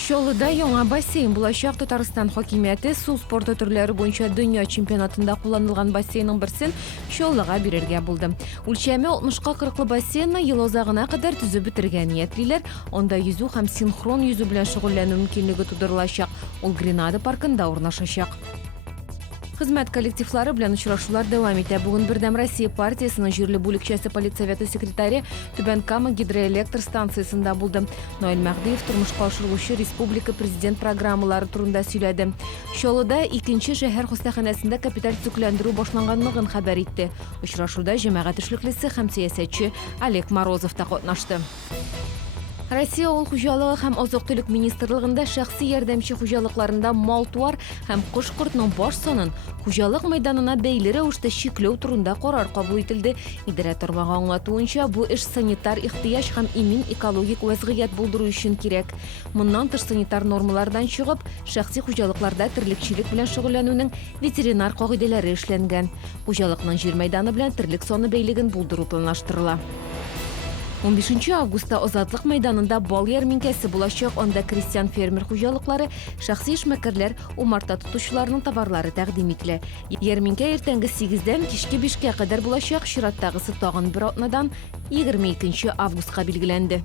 Шолуда яңа бассейн булачак. Татарстан хакимияте суу спорту түрлөрү боюнча дүйнө чемпионатында кулланылган бассейндин бирсин Шолуга берерге булду. Өлчөмү 60-ка 40 бассейнни ел озагына кадар түзүп бүтүргөн ниеттилер. Онда yüzүү һәм синхрон yüzүү белән шөгыльләнүү мөмкинлеги тудырылачак. Ул Гренада паркында урнашачак. Хезмәт коллективлары белән очрашулар дәвам итә. Бүген Бердәм Россия партиясының җирле бүлекчәсе политсоветы секретаре Түбән Кама гидроэлектр станциясында булды. Наил Мәхдиев тормышка ашырылучы республика президент программалары турында сөйләде. Шолуда 2-нче шәһәр хастаханәсендә капиталь төзекләндерү башланганлыгын хәбәр итте. Очрашуда җәмәгать эшлеклесе һәм сәясәтче Олег Морозов та катнашты. Россия авыл хуҗалыгы һәм азык-төлек министрлыгында шәхси ярдәмче хуҗалыкларында мал-туар һәм кош-кортның баш санын хуҗалык мәйданына бәйле рәвештә чикләү турында карар кабул ителде. Идарә тармагы аңлатуынча, бу эш санитар ихтыяҗ һәм имин экологик вазгыять булдыру өчен кирәк. Моннан тыш санитар нормалардан чыгып, шәхси хуҗалыкларда терлекчелек белән шөгыльләнүнең ветеринар кагыйдәләре эшләнгән. Хуҗалыкның җир мәйданы белән терлек саны бәйлеген булдыру планлаштырыла. 15 августта Азатлык мәйданында бал ярминкәсе булачак. Анда крестьян-фермер хуҗалыклары, шәхси эшмәкәрләр, умарта тотучыларның товарлары тәкъдим ителә. Ярминкә иртәнге 8-дән кичке 5-кә кадәр булачак. Чираттагысы тагын бер атнадан 22 августка билгеләнде.